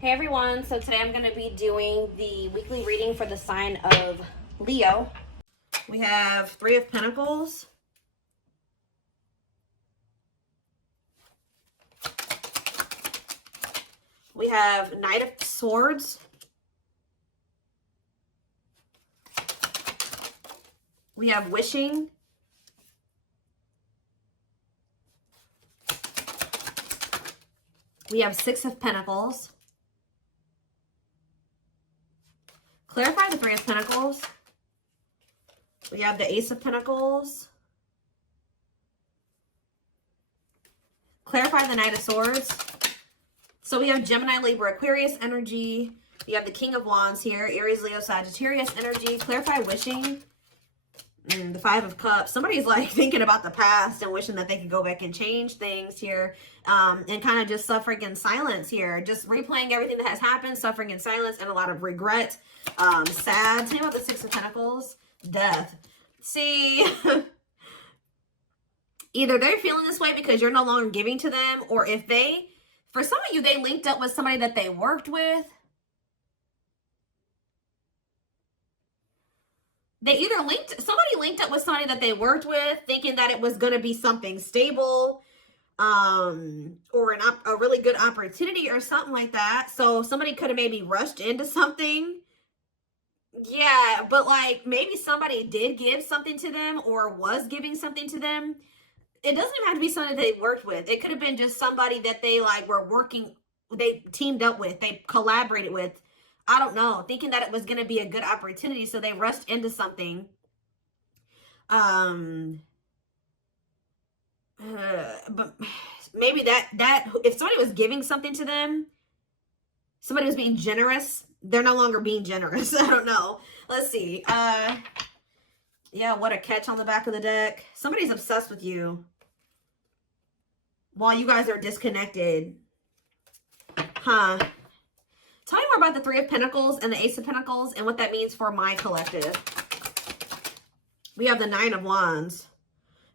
Hey everyone, so today I'm going to be doing the weekly reading for the sign of Leo. We have Three of Pentacles. We have Knight of Swords. We have Wishing. We have Six of Pentacles. Clarify the Three of Pentacles. We have the Ace of Pentacles. Clarify the Knight of Swords. So we have Gemini, Libra, Aquarius energy. You have the King of Wands here. Aries, Leo, Sagittarius energy. Clarify Wishing. The Five of Cups. Somebody's like thinking about the past and wishing that they could go back and change things here. And kind of just suffering in silence here. Just replaying everything that has happened. Suffering in silence and a lot of regret. Sad. Tell me about the Six of Pentacles. Death. See... Either they're feeling this way because you're no longer giving to them, or if they, for some of you, they linked up with somebody that they worked with. Somebody linked up with somebody that they worked with, thinking that it was going to be something stable, or a really good opportunity or something like that. So somebody could have maybe rushed into something. Yeah, but like maybe somebody did give something to them or was giving something to them. It doesn't even have to be somebody they worked with. It could have been just somebody that they like were working, they teamed up with, they collaborated with. I don't know, thinking that it was going to be a good opportunity, so they rushed into something. But maybe that if somebody was giving something to them, somebody was being generous, they're no longer being generous. I don't know. Let's see. Yeah, what a catch on the back of the deck. Somebody's obsessed with you while you guys are disconnected. Huh. Tell me more about the Three of Pentacles and the Ace of Pentacles and what that means for my collective. We have the Nine of Wands.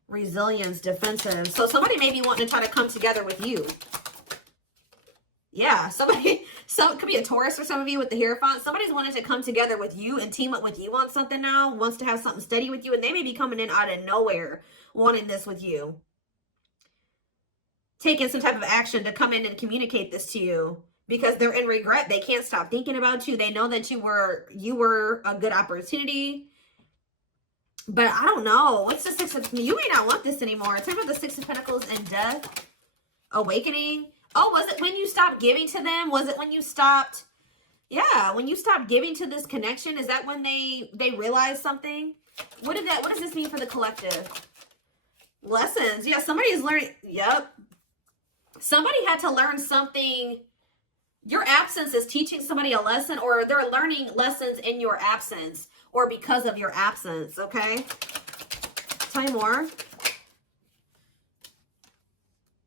Resilience, defensive. So somebody may be wanting to try to come together with you. Yeah, it could be a Taurus for some of you with the Hierophant. Somebody's wanting to come together with you and team up with you on something now, wants to have something steady with you, and they may be coming in out of nowhere wanting this with you. Taking some type of action to come in and communicate this to you because they're in regret. They can't stop thinking about you. They know that you were a good opportunity. But I don't know. What's the Six of... You may not want this anymore. Tell me about the Six of Pentacles and Death. Awakening. Oh, was it when you stopped giving to them? Was it when you stopped? Yeah, when you stopped giving to this connection, is that when they realized something? What does this mean for the collective? Lessons. Yeah, somebody is learning. Yep. Somebody had to learn something. Your absence is teaching somebody a lesson, or they're learning lessons in your absence or because of your absence, okay? Tell me more.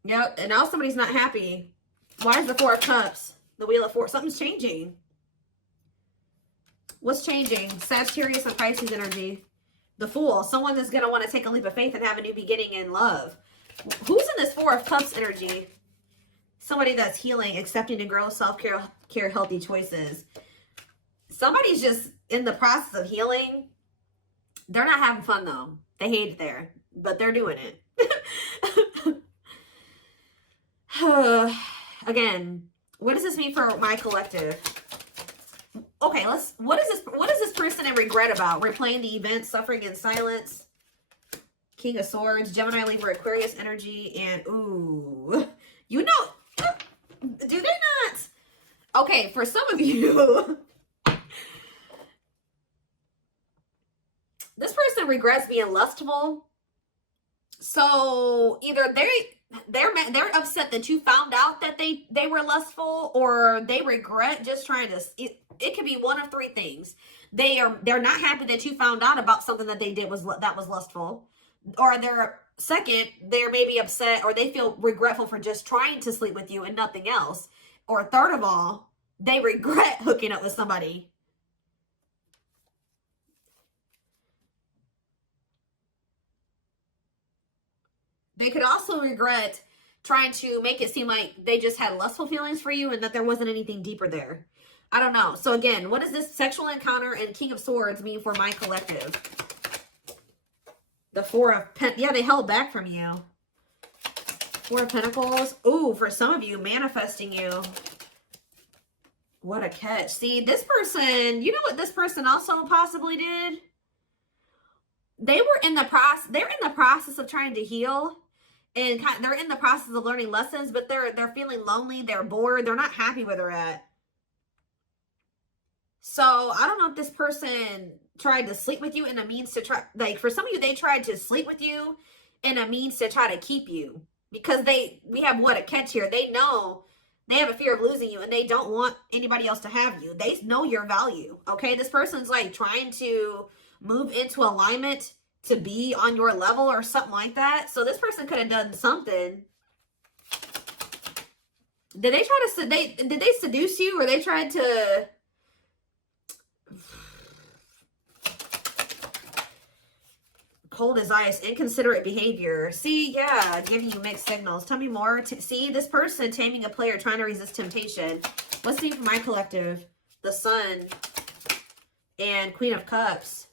Yep, and now somebody's not happy. Why is the Four of Cups? The Wheel of Fortune. Something's changing. What's changing? Sagittarius and Pisces energy. The Fool. Someone that's going to want to take a leap of faith and have a new beginning in love. Who's in this Four of Cups energy? Somebody that's healing, accepting to grow, self-care, healthy choices. Somebody's just in the process of healing. They're not having fun, though. They hate it there, but they're doing it. Again, what does this mean for my collective? Okay, what is this person in regret about? Replaying the event, suffering in silence. King of Swords, Gemini, Libra, Aquarius energy, and ooh, you know, do they not? Okay, for some of you, this person regrets being lustful. So either they're upset that you found out that they were lustful, or they regret just trying to. It could be one of three things. They're not happy that you found out about something that they did that was lustful, or they're maybe upset, or they feel regretful for just trying to sleep with you and nothing else, or third of all, they regret hooking up with somebody. They could also regret trying to make it seem like they just had lustful feelings for you and that there wasn't anything deeper there. I don't know. So again, what does this sexual encounter and King of Swords mean for my collective? The Four of Pentacles. Yeah, they held back from you. Four of Pentacles. Ooh, for some of you, manifesting you. What a catch. See, this person, you know what this person also possibly did? They're in the process of trying to heal. And they're in the process of learning lessons, but they're feeling lonely, they're bored, they're not happy where they're at. So I don't know if this person tried to sleep with you in a means to try, like for some of you, they tried to sleep with you in a means to try to keep you. Because we have what a catch here. They know they have a fear of losing you and they don't want anybody else to have you. They know your value, okay? This person's like trying to move into alignment to be on your level or something like that. So this person could have done something. Did they try to, did they seduce you, or they tried to, cold as ice, inconsiderate behavior. See, yeah, giving you mixed signals. Tell me more. See, this person taming a player, trying to resist temptation. Let's see for my collective. The Sun and Queen of Cups.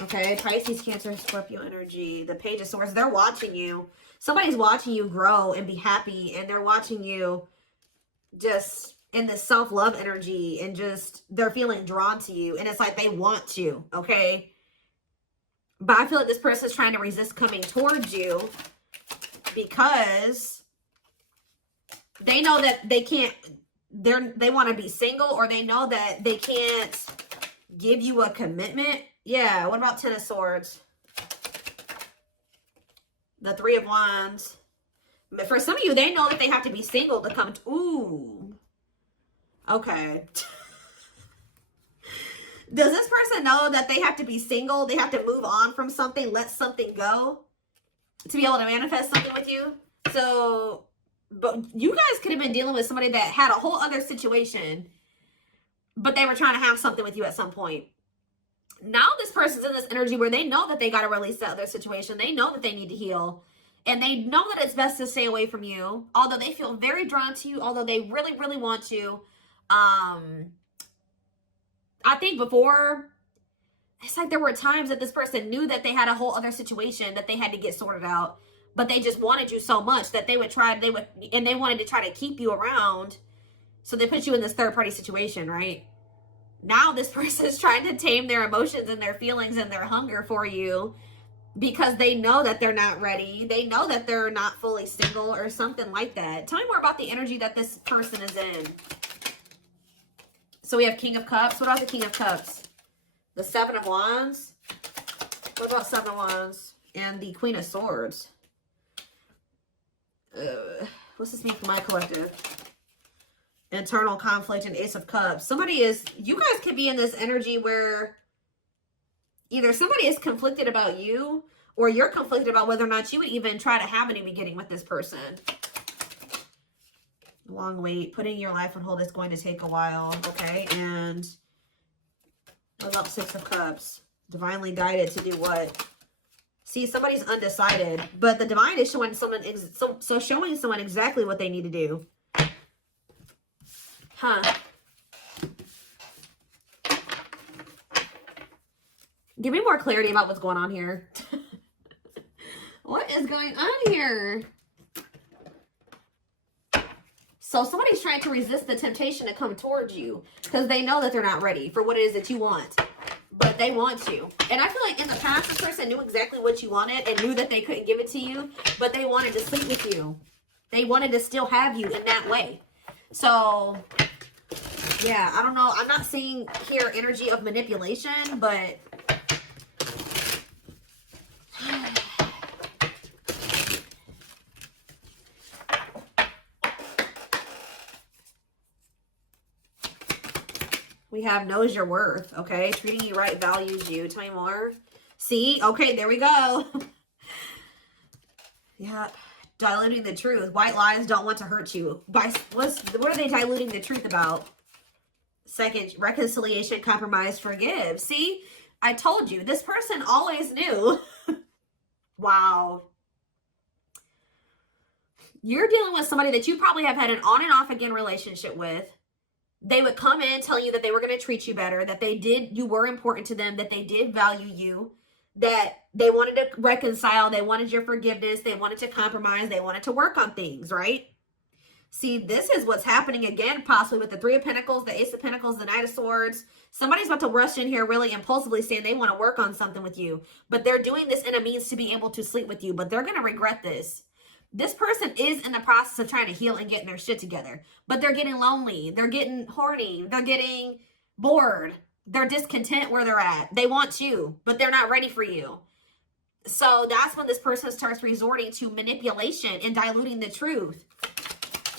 Okay, Pisces, Cancer, Scorpio energy. The Page of Swords. They're watching you. Somebody's watching you grow and be happy, and they're watching you just in this self-love energy, and just they're feeling drawn to you, and it's like they want you, okay? But I feel like this person is trying to resist coming towards you because they know that they can't, they want to be single, or they know that they can't give you a commitment. Yeah, what about Ten of Swords? The Three of Wands. But for some of you, they know that they have to be single to come to, ooh. Okay. Does this person know that they have to be single? They have to move on from something, let something go to be able to manifest something with you? So, but you guys could have been dealing with somebody that had a whole other situation, but they were trying to have something with you at some point. Now this person's in this energy where they know that they got to release that other situation. They know that they need to heal. And they know that it's best to stay away from you. Although they feel very drawn to you. Although they really, really want to. I think before, it's like there were times that this person knew that they had a whole other situation that they had to get sorted out. But they just wanted you so much that they wanted to try to keep you around. So they put you in this third party situation, right? Now this person is trying to tame their emotions and their feelings and their hunger for you because they know that they're not ready. They know that they're not fully single or something like that. Tell me more about the energy that this person is in. So we have King of Cups. What about the King of Cups? The Seven of Wands. What about Seven of Wands? And the Queen of Swords. What's this mean for my collective? Internal conflict and Ace of Cups. You guys could be in this energy where either somebody is conflicted about you, or you're conflicted about whether or not you would even try to have any beginning with this person. Long wait. Putting your life on hold is going to take a while. Okay. And what about Six of Cups? Divinely guided to do what? See, somebody's undecided, but the divine is showing someone, showing someone exactly what they need to do. Huh. Give me more clarity about what's going on here. What is going on here? So somebody's trying to resist the temptation to come towards you because they know that they're not ready for what it is that you want. But they want you. And I feel like in the past, this person knew exactly what you wanted and knew that they couldn't give it to you, but they wanted to sleep with you. They wanted to still have you in that way. So, yeah, I don't know. I'm not seeing here energy of manipulation, but we have knows your worth, okay? Treating you right, values you. Tell me more. See? Okay, there we go. Yeah. Diluting the truth. White lies don't want to hurt you. What are they diluting the truth about? Second, reconciliation, compromise, forgive. See? I told you. This person always knew. Wow. You're dealing with somebody that you probably have had an on and off again relationship with. They would come in telling you that they were going to treat you better, that you were important to them, that they did value you, that they wanted to reconcile, they wanted your forgiveness, they wanted to compromise, they wanted to work on things, right? See, this is what's happening again, possibly with the Three of Pentacles, the Ace of Pentacles, the Knight of Swords. Somebody's about to rush in here really impulsively saying they want to work on something with you, but they're doing this in a means to be able to sleep with you, but they're going to regret this. This person is in the process of trying to heal and getting their shit together, but they're getting lonely. They're getting horny. They're getting bored. They're discontent where they're at. They want you, but they're not ready for you. So that's when this person starts resorting to manipulation and diluting the truth.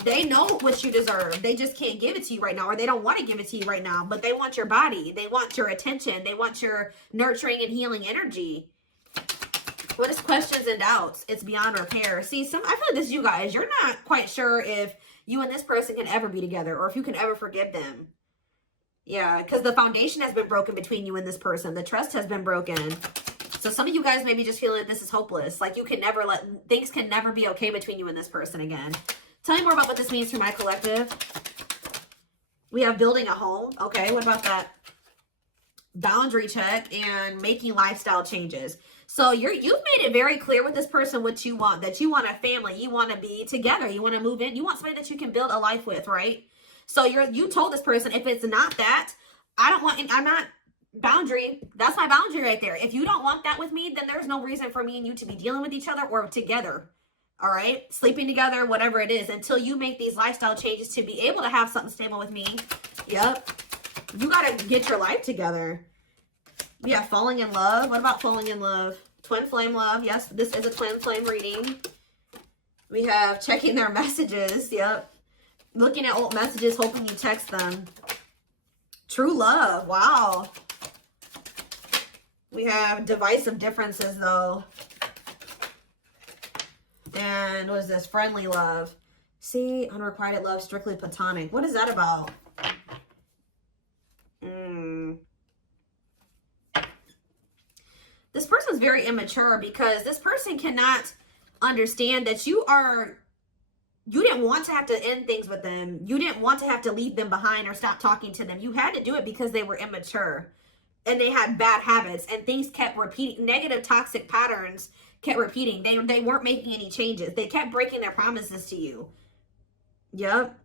They know what you deserve. They just can't give it to you right now, or they don't want to give it to you right now, but they want your body. They want your attention. They want your nurturing and healing energy. What is questions and doubts? It's beyond repair. See, I feel like this is you guys. You're not quite sure if you and this person can ever be together or if you can ever forgive them. Yeah, because the foundation has been broken between you and this person. The trust has been broken. So some of you guys maybe just feeling like this is hopeless. Like you can never things can never be okay between you and this person again. Tell me more about what this means for my collective. We have building a home. Okay, what about that? Boundary check and making lifestyle changes. So you've made it very clear with this person what you want, that you want a family, you want to be together, you want to move in, you want somebody that you can build a life with, right? So you told this person, if it's not that, I'm not boundary. That's my boundary right there. If you don't want that with me, then there's no reason for me and you to be dealing with each other or together. All right, sleeping together, whatever it is, until you make these lifestyle changes to be able to have something stable with me. Yep, you got to get your life together. Yeah, falling in love. What about falling in love? Twin flame love. Yes, this is a twin flame reading. We have checking their messages. Yep. Looking at old messages, hoping you text them. True love. Wow. We have divisive differences, though. And what is this? Friendly love. See, unrequited love, strictly platonic. What is that about? This person's very immature because this person cannot understand that you didn't want to have to end things with them. You didn't want to have to leave them behind or stop talking to them. You had to do it because they were immature and they had bad habits and things kept repeating. Negative, toxic patterns kept repeating. They weren't making any changes. They kept breaking their promises to you. Yep.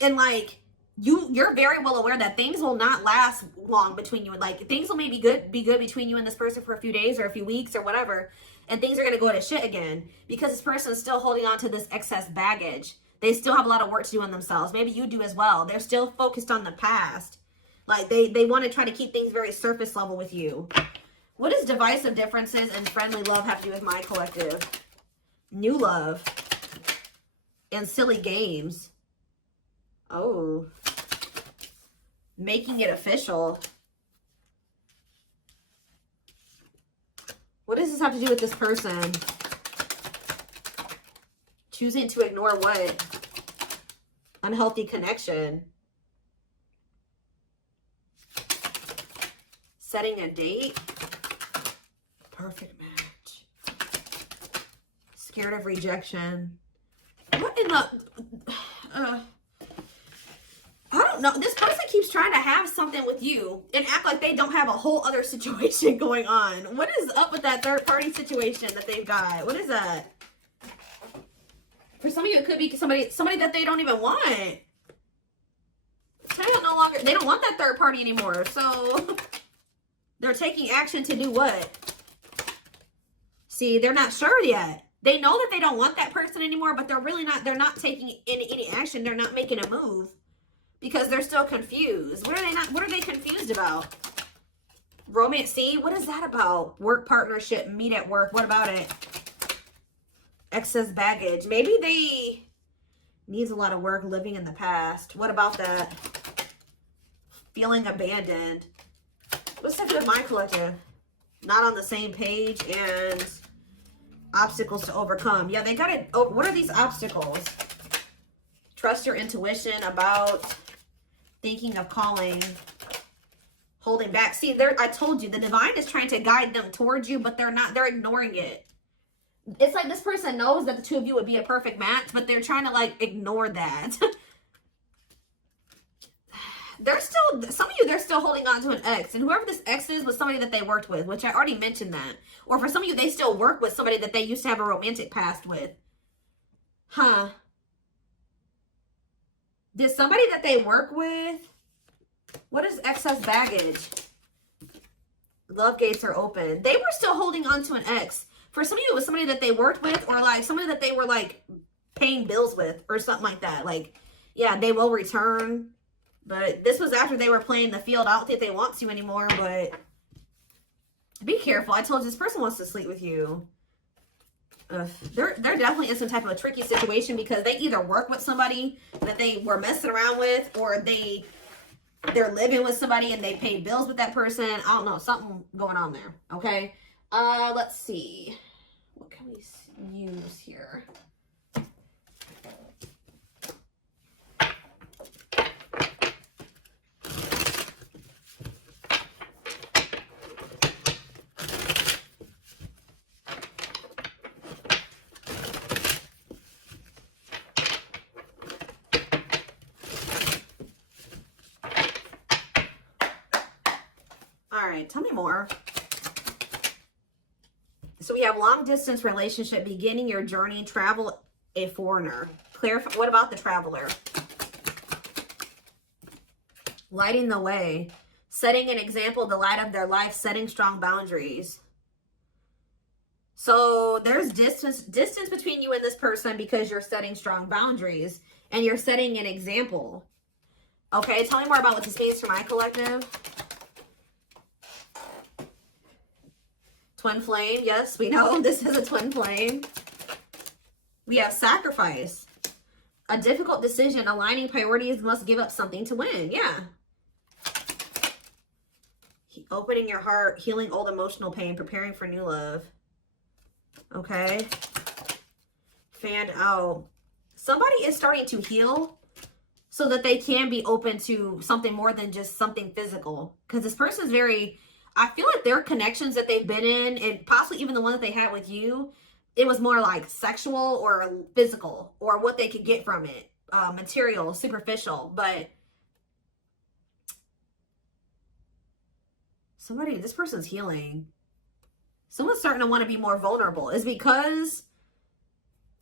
And like, you're very well aware that things will not last long between you. Like things will maybe be good between you and this person for a few days or a few weeks or whatever. And things are going to go to shit again because this person is still holding on to this excess baggage. They still have a lot of work to do on themselves. Maybe you do as well. They're still focused on the past. Like they want to try to keep things very surface level with you. What does divisive differences and friendly love have to do with my collective? New love and silly games. Oh, making it official. What does this have to do with this person? Choosing to ignore what? Unhealthy connection. Setting a date. Perfect match. Scared of rejection. What in the... I don't know. This person keeps trying to have something with you and act like they don't have a whole other situation going on. What is up with that third party situation that they've got? What is that? For some of you, it could be somebody that they don't even want. They don't want that third party anymore. So they're taking action to do what? See, they're not sure yet. They know that they don't want that person anymore, but they're not taking any action. They're not making a move. Because they're still confused. What are they confused about? Romance, see? What is that about? Work partnership, meet at work. What about it? Excess baggage. Maybe they needs a lot of work living in the past. What about that? Feeling abandoned. What's up with my collective? Not on the same page and obstacles to overcome. Yeah, they got it. Oh, what are these obstacles? Trust your intuition about... Thinking of calling, holding back. See, I told you, the divine is trying to guide them towards you, but they're not. They're ignoring it. It's like this person knows that the two of you would be a perfect match, but they're trying to like ignore that. They're still, some of you, they're still holding on to an ex. And whoever this ex is was somebody that they worked with, which I already mentioned that. Or for some of you, they still work with somebody that they used to have a romantic past with. Huh. Did somebody that they work with, what is excess baggage? Love gates are open. They were still holding on to an ex. For some of you, it was somebody that they worked with, or like somebody that they were like paying bills with or something like that. Like, yeah, they will return. But this was after they were playing the field. I don't think they want to anymore, but be careful. I told you, this person wants to sleep with you. They're definitely in some type of a tricky situation because they either work with somebody that they were messing around with, or they're living with somebody and they pay bills with that person. I don't know, something going on there. Okay. Let's see. What can we use here? All right, tell me more. So we have long distance relationship, beginning your journey, travel, a foreigner. Clarify, what about the traveler? Lighting the way, setting an example, the light of their life, setting strong boundaries. So there's distance between you and this person because you're setting strong boundaries and you're setting an example. Okay, tell me more about what this means for my collective. Twin flame, yes, we know this is a twin flame. We have sacrifice. A difficult decision, aligning priorities, must give up something to win. Yeah. Opening your heart, healing old emotional pain, preparing for new love. Okay. Fan out. Somebody is starting to heal so that they can be open to something more than just something physical. Because this person's very... I feel like their connections that they've been in, and possibly even the one that they had with you, it was more like sexual or physical, or what they could get from it. Material, superficial. But somebody, this person's healing. Someone's starting to want to be more vulnerable. Is because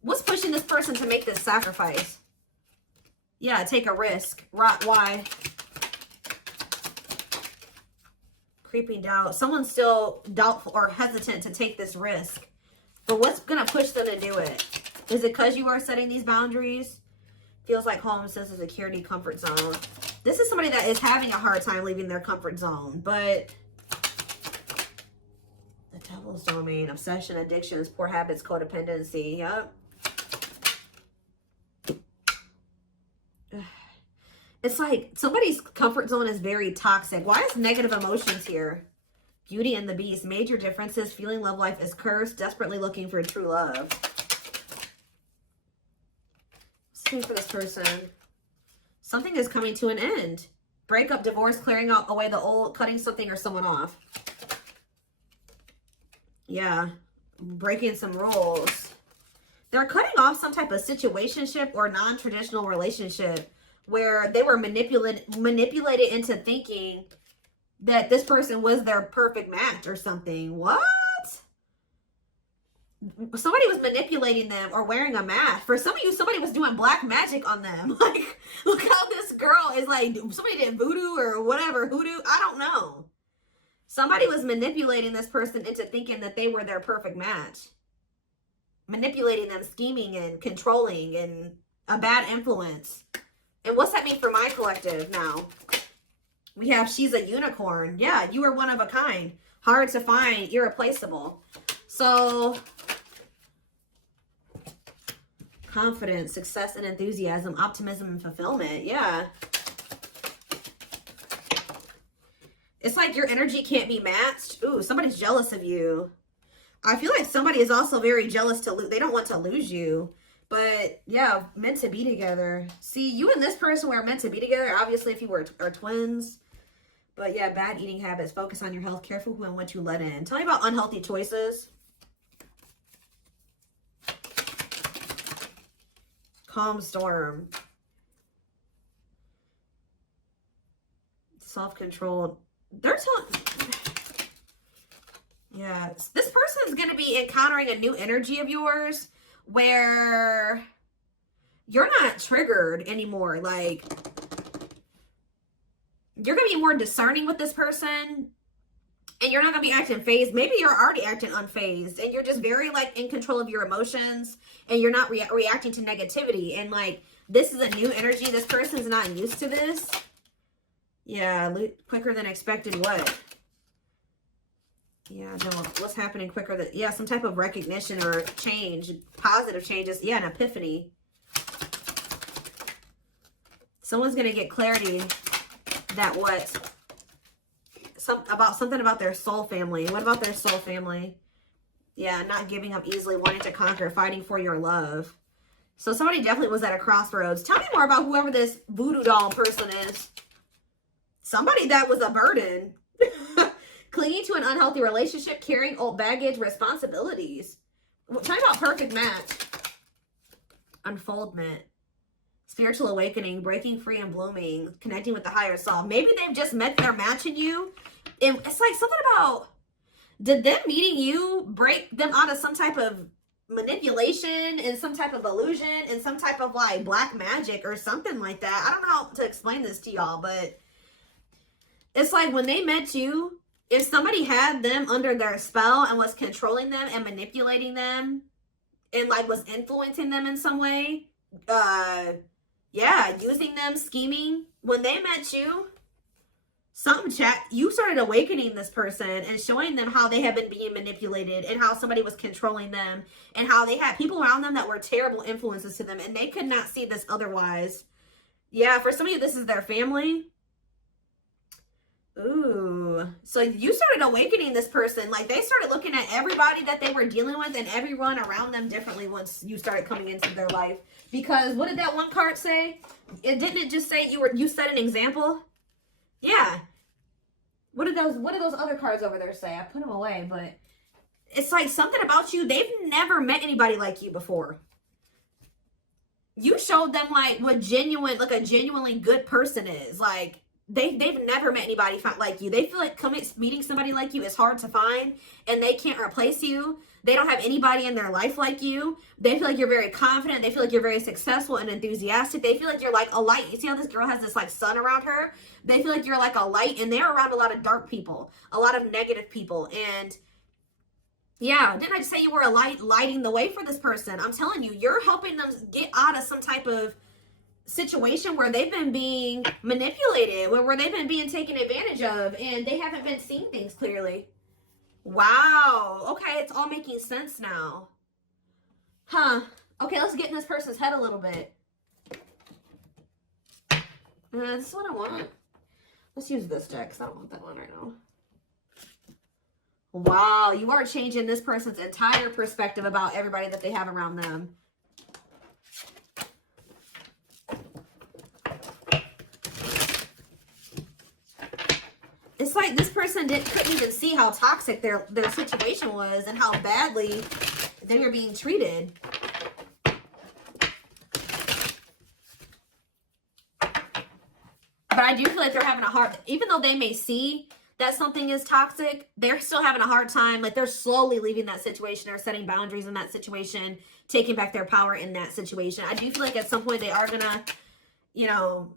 what's pushing this person to make this sacrifice? Yeah, take a risk. Why? Creeping doubt. Someone's still doubtful or hesitant to take this risk. But what's going to push them to do it? Is it because you are setting these boundaries? Feels like home, sense of security, comfort zone. This is somebody that is having a hard time leaving their comfort zone. But the devil's domain, obsession, addictions, poor habits, codependency. Yep. It's like somebody's comfort zone is very toxic. Why is negative emotions here? Beauty and the Beast. Major differences. Feeling love life is cursed. Desperately looking for true love. What's for this person? Something is coming to an end. Breakup, divorce, clearing out away the old, cutting something or someone off. Yeah. Breaking some rules. They're cutting off some type of situationship or non-traditional relationship where they were manipulated into thinking that this person was their perfect match or something. What? Somebody was manipulating them or wearing a mask. For some of you, somebody was doing black magic on them. Like, look how this girl is like, somebody did voodoo or whatever, hoodoo. I don't know. Somebody was manipulating this person into thinking that they were their perfect match. Manipulating them, scheming and controlling and a bad influence. And what's that mean for my collective now? We have she's a unicorn. Yeah, you are one of a kind. Hard to find, irreplaceable. So, confidence, success and enthusiasm, optimism and fulfillment. Yeah. It's like your energy can't be matched. Ooh, somebody's jealous of you. I feel like somebody is also very jealous to lose. They don't want to lose you. But yeah, meant to be together. See, you and this person were meant to be together. Obviously, if you are twins. But yeah, bad eating habits. Focus on your health. Careful who and what you let in. Tell me about unhealthy choices. Calm storm. Self-controlled. They're telling... Yeah, this person is going to be encountering a new energy of yours where you're not triggered anymore. Like, you're going to be more discerning with this person, and you're not going to be acting phased. Maybe you're already acting unfazed, and you're just very, like, in control of your emotions, and you're not reacting to negativity. And, like, this is a new energy. This person's not used to this. Yeah, quicker than expected. What? Yeah, no, what's happening quicker than... Yeah, some type of recognition or change. Positive changes. Yeah, an epiphany. Someone's going to get clarity that what... something about their soul family. What about their soul family? Yeah, not giving up easily, wanting to conquer, fighting for your love. So somebody definitely was at a crossroads. Tell me more about whoever this voodoo doll person is. Somebody that was a burden. Clinging to an unhealthy relationship, carrying old baggage, responsibilities. Tell me about perfect match. Unfoldment. Spiritual awakening, breaking free and blooming, connecting with the higher self. Maybe they've just met their match in you. And it's like something about, did them meeting you break them out of some type of manipulation and some type of illusion and some type of like black magic or something like that? I don't know how to explain this to y'all, but it's like when they met you, if somebody had them under their spell and was controlling them and manipulating them and like was influencing them in some way, yeah, using them, scheming, when they met you, you started awakening this person and showing them how they had been being manipulated and how somebody was controlling them and how they had people around them that were terrible influences to them and they could not see this otherwise. Yeah, for some of you, this is their family. Ooh, so you started awakening this person. Like they started looking at everybody that they were dealing with and everyone around them differently once you started coming into their life. Because what did that one card say? Didn't it just say you set an example? Yeah. What did those other cards over there say? I put them away, but it's like something about you. They've never met anybody like you before. You showed them like what a genuinely good person is. Like they've never met anybody like you. They feel like meeting somebody like you is hard to find and they can't replace you. They don't have anybody in their life like you. They feel like you're very confident. They feel like you're very successful and enthusiastic. They feel like you're like a light. You see how this girl has this like sun around her? They feel like you're like a light and they're around a lot of dark people, a lot of negative people. And yeah, didn't I just say you were a light lighting the way for this person? I'm telling you, you're helping them get out of some type of situation where they've been being manipulated, where they've been being taken advantage of and they haven't been seeing things clearly. Wow. Okay, it's all making sense now. Huh. Okay, let's get in this person's head a little bit. This is what I want. Let's use this deck because I don't want that one right now. Wow, you are changing this person's entire perspective about everybody that they have around them. It's like this person couldn't even see how toxic their situation was and how badly they were being treated. But I do feel like they're having a hard, even though they may see that something is toxic, they're still having a hard time. Like they're slowly leaving that situation or setting boundaries in that situation, taking back their power in that situation. I do feel like at some point they are gonna, you know,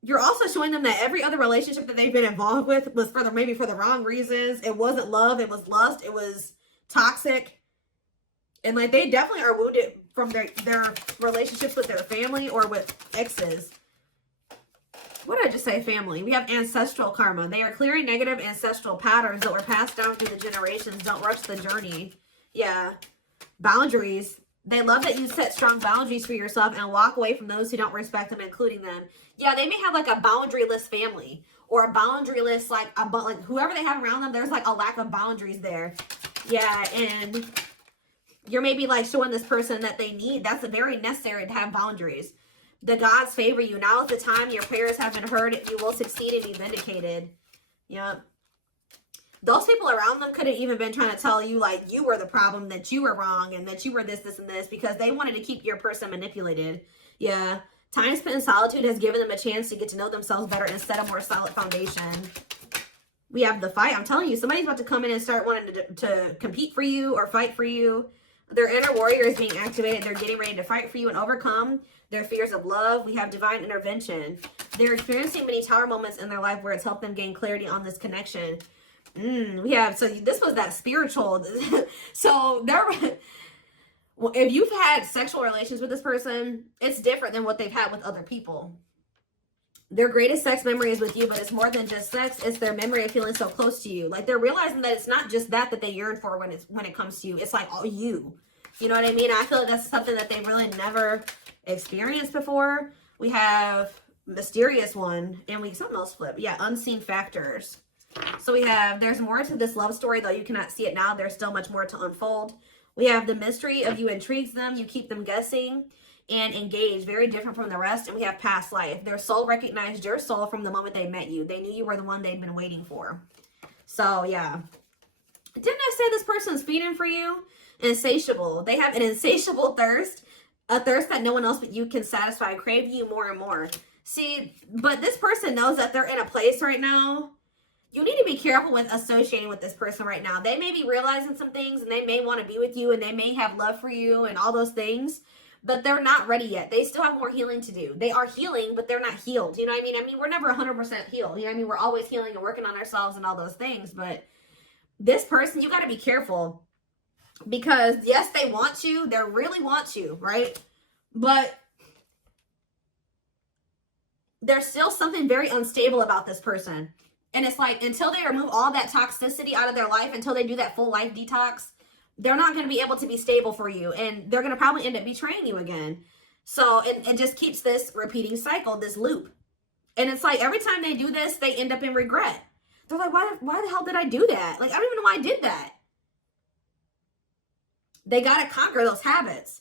you're also showing them that every other relationship that they've been involved with was maybe for the wrong reasons. It wasn't love. It was lust. It was toxic. And like they definitely are wounded from their relationships with their family or with exes. What did I just say? Family. We have ancestral karma. They are clearing negative ancestral patterns that were passed down through the generations. Don't rush the journey. Yeah. Boundaries. They love that you set strong boundaries for yourself and walk away from those who don't respect them, including them. Yeah, they may have like a boundaryless family or a boundaryless, like whoever they have around them, there's like a lack of boundaries there. Yeah, and you're maybe like showing this person that they need. That's very necessary to have boundaries. The gods favor you. Now is the time your prayers have been heard. You will succeed and be vindicated. Yep. Those people around them could have even been trying to tell you like you were the problem, that you were wrong, and that you were this, and this, because they wanted to keep your person manipulated. Yeah. Time spent in solitude has given them a chance to get to know themselves better and set a more solid foundation. We have the fight. I'm telling you, somebody's about to come in and start wanting to compete for you or fight for you. Their inner warrior is being activated. They're getting ready to fight for you and overcome their fears of love. We have divine intervention. They're experiencing many tower moments in their life where it's helped them gain clarity on this connection. We have, so this was that spiritual. So they're, if you've had sexual relations with this person, it's different than what they've had with other people. Their greatest sex memory is with you, but it's more than just sex. It's their memory of feeling so close to you. Like, they're realizing that it's not just that they yearn for when it comes to you. It's like all you. You know what I mean? I feel like that's something that they really never experienced before. We have mysterious one, and something else flip. Yeah, unseen factors. So we have, there's more to this love story, though you cannot see it now. There's still much more to unfold. We have the mystery of you intrigues them. You keep them guessing and engaged. Very different from the rest. And we have past life. Their soul recognized your soul from the moment they met you. They knew you were the one they'd been waiting for. So, yeah. Didn't I say this person's feeding for you? Insatiable. They have an insatiable thirst. A thirst that no one else but you can satisfy. Crave you more and more. See, but this person knows that they're in a place right now. You need to be careful with associating with this person right now. They may be realizing some things, and they may want to be with you, and they may have love for you and all those things, but they're not ready yet. They still have more healing to do. They are healing, but they're not healed. You know what I mean? I mean, we're never 100% healed. You know what I mean? We're always healing and working on ourselves and all those things, but this person, you got to be careful, because yes, they want you. They really want you, right? But there's still something very unstable about this person. And it's like, until they remove all that toxicity out of their life, until they do that full life detox, they're not going to be able to be stable for you. And they're going to probably end up betraying you again. So it just keeps this repeating cycle, this loop. And it's like, every time they do this, they end up in regret. They're like, why the hell did I do that? Like, I don't even know why I did that. They got to conquer those habits.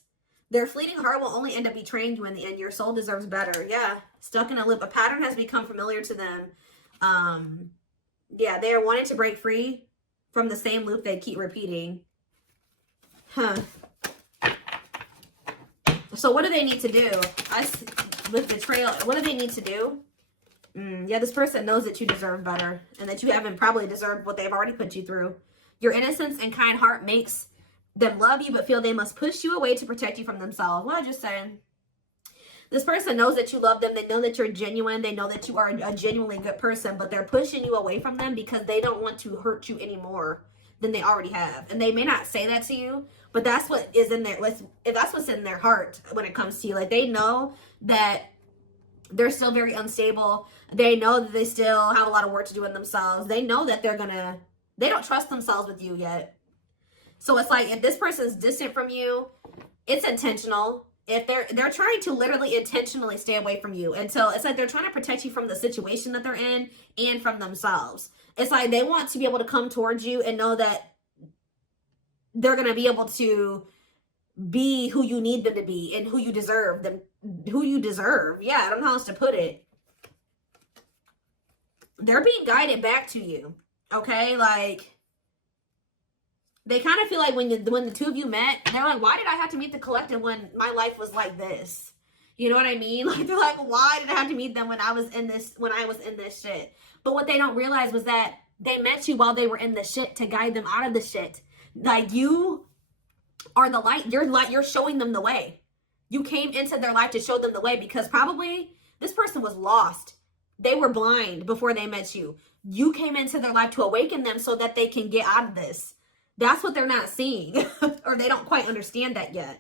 Their fleeting heart will only end up betraying you in the end. Your soul deserves better. Yeah. Stuck in a loop. A pattern has become familiar to them. Yeah, they are wanting to break free from the same loop they keep repeating. So what do they need to do? With betrayal, what do they need to do? Yeah, this person knows that you deserve better, and that you haven't probably deserved what they've already put you through. Your innocence and kind heart makes them love you, but feel they must push you away to protect you from themselves. What I just saying. This person knows that you love them. They know that you're genuine. They know that you are a genuinely good person, but they're pushing you away from them because they don't want to hurt you any more than they already have. And they may not say that to you, but that's what is in there. That's what's in their heart when it comes to you. Like, they know that they're still very unstable. They know that they still have a lot of work to do in themselves. They know that they don't trust themselves with you yet. So it's like, if this person's distant from you, it's intentional. If they're trying to literally intentionally stay away from you until it's like they're trying to protect you from the situation that they're in and from themselves. It's like they want to be able to come towards you and know that they're going to be able to be who you need them to be and who you deserve them, who you deserve. Yeah, I don't know how else to put it. They're being guided back to you. Okay, like, they kind of feel like when the two of you met, they're like, why did I have to meet the collective when my life was like this? You know what I mean? Like, they're like, why did I have to meet them when I was in this shit? But what they don't realize was that they met you while they were in the shit to guide them out of the shit. Like, you are the light. You're showing them the way. You came into their life to show them the way, because probably this person was lost. They were blind before they met you. You came into their life to awaken them so that they can get out of this. That's what they're not seeing, or they don't quite understand that yet.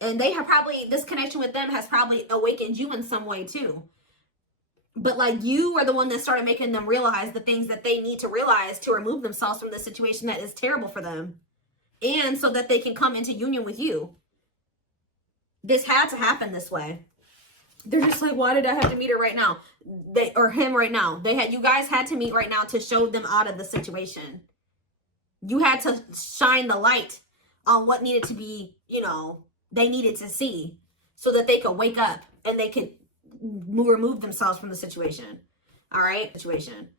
And they have probably, this connection with them has probably awakened you in some way too. But like, you are the one that started making them realize the things that they need to realize to remove themselves from the situation that is terrible for them. And so that they can come into union with you. This had to happen this way. They're just like, why did I have to meet her right now? Or him right now. You guys had to meet right now to show them out of the situation. You had to shine the light on what needed to be, they needed to see, so that they could wake up and they could remove themselves from the situation. All right? Situation.